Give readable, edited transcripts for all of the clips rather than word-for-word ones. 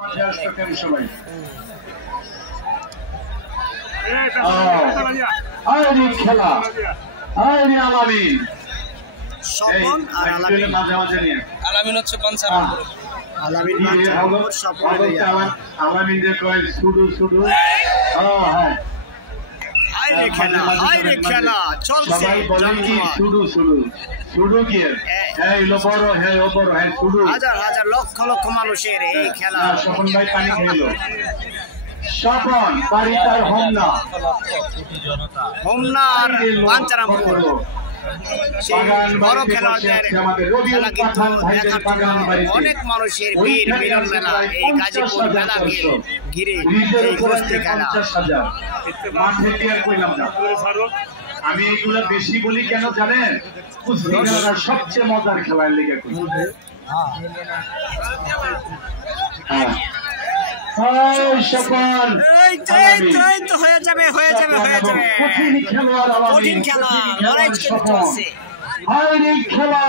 সবাই খেলা আলামিন স্বপন আর আলামিন মাঝে মাঝে নিয়ে আলামিন হচ্ছে পাঞ্চার আলামিন আলামিন যে কয় শুধু শুধু হ্যাঁ হায়রে খেলা চলছে সবাই বলেন কি শুধু শুধু শুধু কি হ্যাঁ এলো বড় হ্যাঁ ও বড় হ্যাঁ শুধু হাজার হাজার লক্ষ লক্ষ মানুষের এই খেলা স্বপন ভাই পানি খেলো স্বপন বাড়ি তার হোমনা আর পাঞ্চারামপুর বড় খেলোয়াড়দের খেলা কিন্তু দেখার জন্য অনেক মানুষের ভিড় মিলন মেলা এই গাজীপুর মেলাকে ঘিরে এই কুস্তি খেলা মাঠে দিয়ে কইলাম না আমি এগুলা বেশি বলি কেন জানেন কুস্তি খেলাটা সবচেয়ে মজার খেলার লেগে হয়ে যাবে কঠিন খেলা লড়াই চলছে খেলা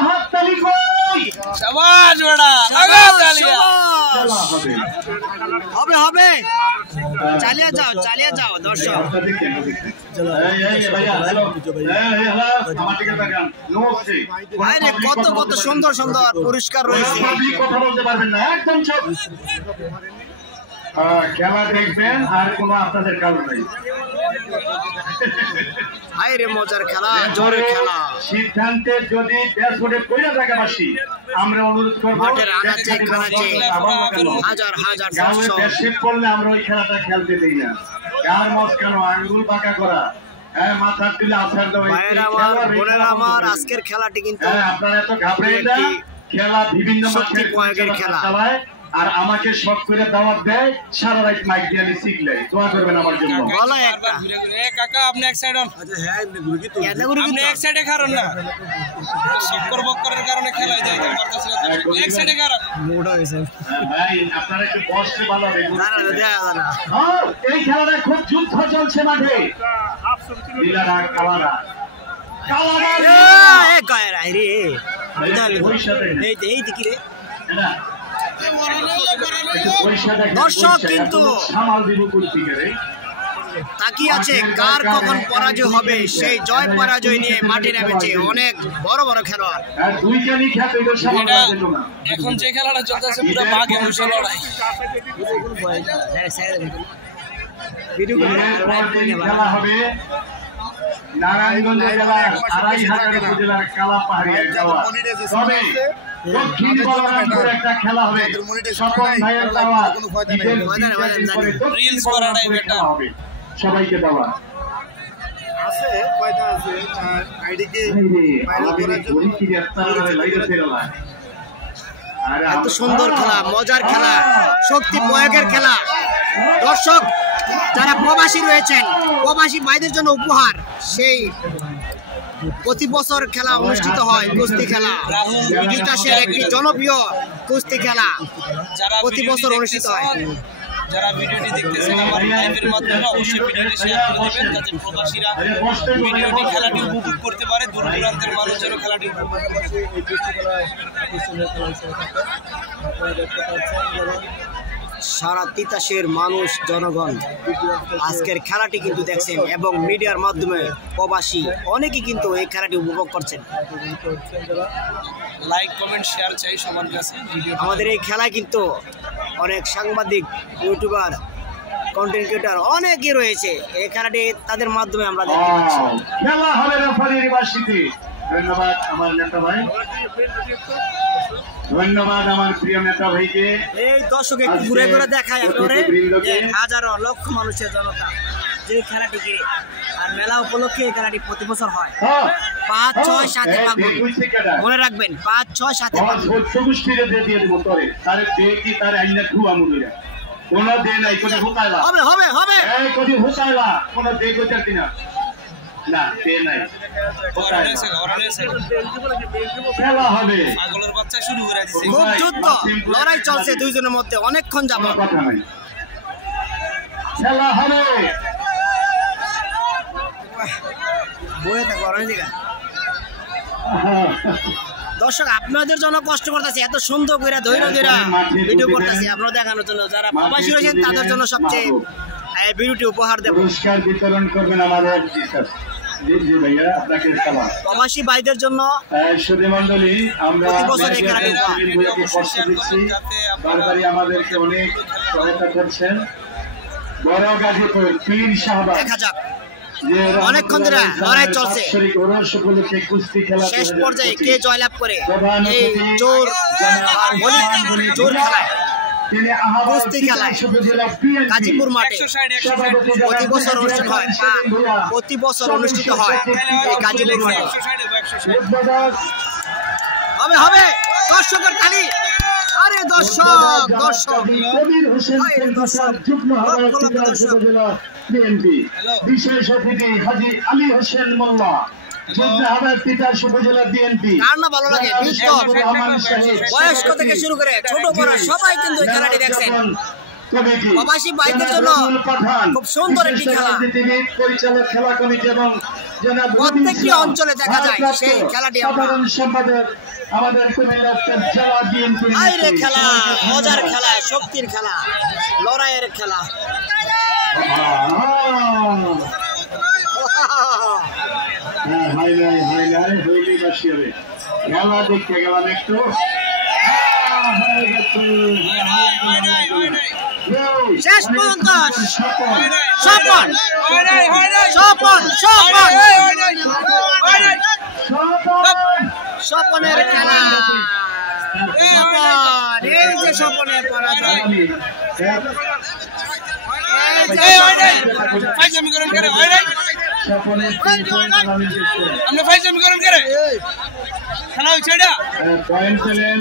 হাততালি কই শাবাশ বড়া লাগা তালিয়া হবে চালিয়ে যাও দর্শক কত সুন্দর সুন্দর পুরস্কার রয়েছে কথা বলতে পারবেন না একদম চুপ খেলা দেখবেন আর কোনো আপনাদের কারণ নেই হায়রে মজার খেলা জোরে খেলা সিদ্ধান্তে যদি ড্যাশবোর্ডে কইরা জায়গাবাসী আমরা অনুরোধ করব মাঠের আনাচে কানাচে হাজার হাজার দর্শক ড্যাশবোর্ড করলে আমরা ওই খেলাটা খেলতে দেই না গার মাঝখানে আঙ্গুল পাকা করা মাথা তুলে আছাড় দেওয়া বোনেরা আমার আজকের খেলাটি কিন্তু আপনারা এত ঘাবড়ে না খেলা বিভিন্ন শক্তি প্রয়োগের খেলা আর আমাকে শখ করে দাওয়াত দেয় সারা রাত মাইক দিয়ে আমি শিখলে দোয়া করবেন আমার জন্য বলো একটা কাকা আপনি এক সাইড হন আচ্ছা হ্যাঁ আপনি এক সাইডে খারন না শিক্ষর বক্করের কারণে খেলাই যায় এক সাইডে খারাপ মোটা হইছে ভাই আপনারা একটু বসতে ভালো হবে না এই খেলাটা খুব যুদ্ধ চলছে মাঠে লীলারা কালারা এ গায়রা রে এই দেখি রে দর্শক কিন্তু তাকিয়ে আছে কার কখন পরাজয় হবে সেই জয় পরাজয় নিয়ে মাঠে নেমেছে অনেক বড় বড় খেলোয়াড় এখন যে খেলাটা চলতেছে পুরো বাঘে মুষে লড়াই খেলা হবে নারায়ণগঞ্জ জেলার 2500 উপজেলার কালাপাহাড়িয়া যাওয়া তবে দক্ষিণ বলরামপুরে একটা খেলা হবে স্বপন ভাইয়ের দেওয়া রিলস করাটাই বেটার হবে সবাইকে দেওয়া আছে কয়টা আছে আইডিকে ভাইরাল করার জন্য এত সুন্দর খেলা মজার খেলা শক্তি প্রয়োগের খেলা দর্শক যারা প্রবাসী রয়েছেন প্রবাসী ভাইদের জন্য উপহার সেই প্রতি বছর খেলা অনুষ্ঠিত হয় কুস্তি খেলা বিকাশের একটি জনপ্রিয় কুস্তি খেলা প্রতি বছর অনুষ্ঠিত হয় যারা ভিডিওটি দেখতেছেন আমার লাইভের মাধ্যমে অবশ্যই ভিডিওটি শেয়ার করে দিবেন যাতে প্রবাসীরা ভিডিওটি খেলাটি উপভোগ করতে পারে দূর দূরান্তের মানুষ যেন খেলাটি উপভোগ সারা তিতাসের মানুষ জনগণ আজকের খেলাটি কিন্তু দেখছেন এবং মিডিয়ার মাধ্যমে প্রবাসী অনেকেই কিন্তু এই খেলাটি উপভোগ করছেন লাইক কমেন্ট শেয়ার চাই সবার কাছে আমাদের এই খেলায় কিন্তু অনেক সাংবাদিক ইউটিউবার কন্টেন্ট ক্রিয়েটর অনেকেই রয়েছে এই খেলাটি তাদের মাধ্যমে আমরা দেখতে পাচ্ছি খেলা হবে রেফারির বাসিতে ধন্যবাদ আমার নেতা ভাই ধন্যবাদ আমার প্রিয় নেতা ভাইকে এই দর্শক একটু ঘুরে ঘুরে দেখায় আপনারে হাজারো লক্ষ মানুষের জনতা যে খেলাটিকে আর মেলা উপলক্ষে এই খেলাটি প্রতি বছর হয় 5, 6, 7 ফাগুন মনে রাখবেন 5, 6, 7 ফাগুন সবুষ্টিরে দিয়ে দেব তোরে তারে দেখি তারে আইনা খুয়া মুড়িরা কোন দে নাই কোন হুকাইলা হবে এই কোন হুকাইলা কোন দে কইতাছি না না দে নাই খেলা হবে পাগলের বাচ্চা শুরু করে দিয়েছে খুব যুদ্ধ লড়াই চলছে দুইজনের মধ্যে অনেকক্ষণ যাবত খেলা হবে বইয়ে থাকো অনেক জায়গা দর্শক আপনাদের জন্য কষ্ট করতেছি, এত সুন্দর করে ধৈর্য ধরে ভিডিও করতেছি আপনারা দেখানোর জন্য। যারা প্রবাসী রয়েছেন তাদের জন্য সবচেয়ে ভিডিওটি উপহার দেব। পুরস্কার বিতরণ করবেন আমাদের জি ভাইয়া, আপনাকে সালাম। প্রবাসী ভাইদের জন্য সুধী মণ্ডলী, আমরা প্রতি বছর এই খেলাটি কষ্ট দিচ্ছি, বারবারই আমাদেরকে অনেক সহায়তা করছেন। বড় গাজীপুর পীর শাহবাগ দেখা যাক, অনেকক্ষণ ধরে লড়াই চলছে, শেষ পর্যায়ে কে জয়লাভ করে এই জোর খেলায়, কুস্তি খেলায় গাজীপুর মাঠে প্রতি বছর অনুষ্ঠান হয়, প্রতি বছর অনুষ্ঠিত হয় এই গাজীপুর মাঠে। হবে হবে দর্শকের তালি, আরে দর্শক দর্শক বিএনপি বিশেষ অতিথি হাজী আলী হোসেন মোল্লা, বয়স্ক থেকে শুরু করে ছোট বড় সবাই কিন্তু এই খেলাটি দেখছেন। প্রবাসী ভাইদের জন্য খুব সুন্দর একটি খেলা, পরিচালক খেলা কমিটি এবং প্রত্যেকটি অঞ্চলে দেখা যায় সেই খেলাটি। আমাদের খেলা, মজার খেলা, শক্তির খেলা, লড়াইয়ের খেলা। খেলা দেখতে গেলাম একটু, শেষ পর্যন্ত স্বপন স্বপনের খেলা, এই যে স্বপনের পরাজয়, খেলা হচ্ছে এটা পয়েন্ট পেলেন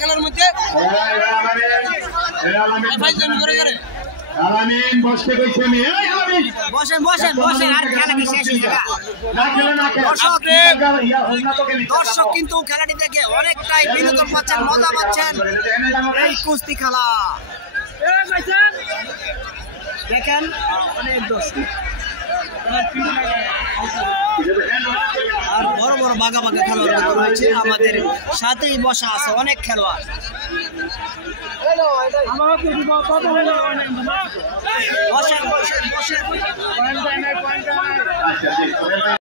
খেলার মধ্যে আলামিন বসতে কইছে আমি, বসেন বসেন বসেন, আর খেলা কি শেষ হয়ে গেল? দর্শক কিন্তু খেলাটি দেখে অনেকটাই বিনোদন পাচ্ছেন, মজা পাচ্ছেন। এই কুস্তি খেলা দেখেন, অনেক দর্শক আর বড় বড় বাঘা বাঘা খেলোয়াড় রয়েছে, আমাদের সাথেই বসা আছে অনেক খেলোয়াড়। বসেন বসেন বসেন।